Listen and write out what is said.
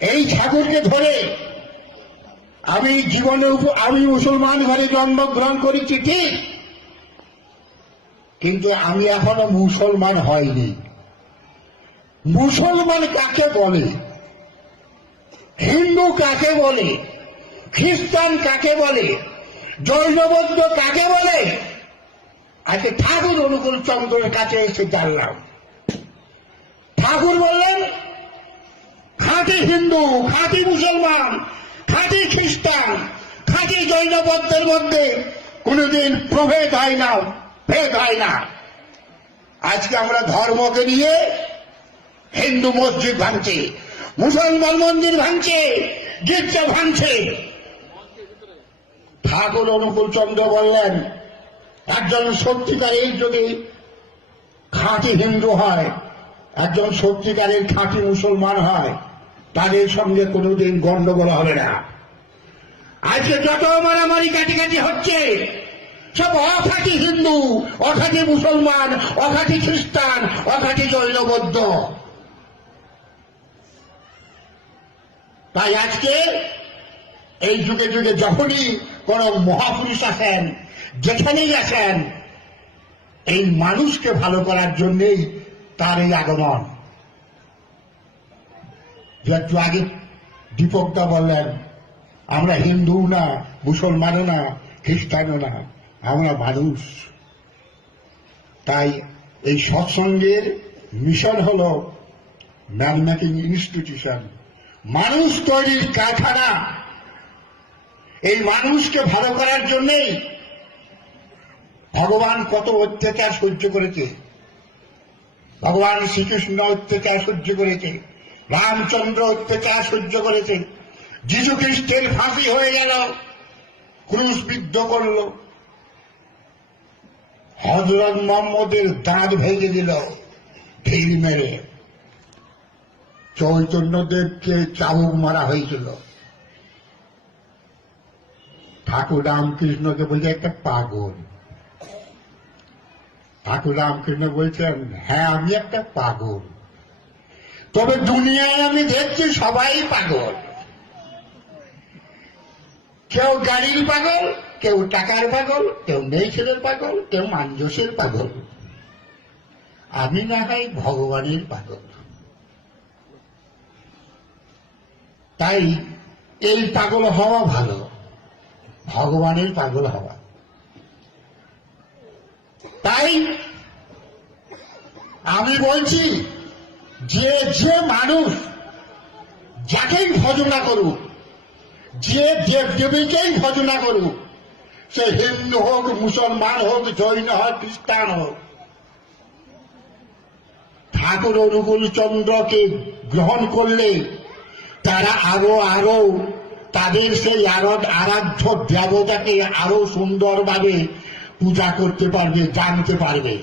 এই ঠাকুরকে ধরে আমি জীবনে আমি মুসলমান ঘরে জন্মগ্রহণ করেছি ঠিক, কিন্তু আমি এখনো মুসলমান হয়নি। মুসলমান কাকে বলে, হিন্দু কাকে বলে, খ্রিস্টান কাকে বলে, জৈনবৌদ্ধ কাকে বলে, আজকে ঠাকুর অনুকূল চন্দ্রের কাছে এসে জানলাম। ঠাকুর বললেন খাঁটি হিন্দু, খাঁটি মুসলমান, খাঁটি খ্রিস্টান, খাঁটি জৈনবৌদ্ধের মধ্যে কোনদিন প্রভেদ হয় না, ভেদ হয় না। আজকে আমরা ধর্মকে নিয়ে হিন্দু মসজিদ ভাঙছে, মুসলমান মন্দির ভাঙছে, গির্জা ভাঙছে। ঠাকুর অনুকূল চন্দ্র বললেন একজন সত্যিকারের যদি খাঁটি হিন্দু হয়, একজন সত্যিকারের খাঁটি মুসলমান হয়, তাদের সঙ্গে কোনোদিন গন্ডগোল হবে না। আজকে যত মারামারি কাটিকাটি হচ্ছে সব অখাঁটি হিন্দু, অখাঁটি মুসলমান, অখাঁটি খ্রিস্টান, অখাঁটি জৈনবৌদ্ধ। তাই আজকে এই যুগে যুগে যখনই কোন মহাপুরুষ আসেন, যেখানেই আসেন, এই মানুষকে ভালো করার জন্যই তার এই আগমন। একটু আগে দীপকদা বললেন আমরা হিন্দু না, মুসলমানও না, খ্রিস্টানও না, আমরা মানুষ। তাই এই সৎসঙ্গের মিশন হল ম্যান মেকিং ইনস্টিটিউশন, মানুষ তৈরির কারখানা। এই মানুষকে ভালো করার জন্যই ভগবান কত অত্যাচার সহ্য করেছে। ভগবান শ্রীকৃষ্ণ অত্যাচার সহ্য করেছে, রামচন্দ্র অত্যাচার সহ্য করেছে, যীশু খ্রিস্টের ফাঁসি হয়ে গেল, ক্রুশবিদ্ধ করল, হযরত মুহাম্মদের দাঁত ভেঙে দিল ঢিল মেরে, চৈতন্যদেবকে চাবুক মারা হয়েছিল। ঠাকুর রামকৃষ্ণকে বলছে একটা পাগল। ঠাকুর রামকৃষ্ণ বলছেন হ্যাঁ আমি একটা পাগল, তবে দুনিয়ায় আমি দেখছি সবাই পাগল। কেউ গাড়ির পাগল, কেউ টাকার পাগল, কেউ মেয়ে ছেলের পাগল, কেউ মানজসের পাগল, আমি না হয় ভগবানের পাগল। তাই এই পাগল হওয়া ভালো, ভগবানের পাগল হওয়া। তাই আমি বলছি যে যে মানুষ যাকেই ভজনা করুক, যে দেব দেবীকেই ভজনা করুক, সে হিন্দু হোক, মুসলমান হোক, জৈন হোক, খ্রিস্টান হোক, ঠাকুর অনুকূল চন্দ্রকে গ্রহণ করলে তারা আরো তাদের সেই আরাধ্য দেবতাকে আরো সুন্দরভাবে পূজা করতে পারবে, জানতে পারবে।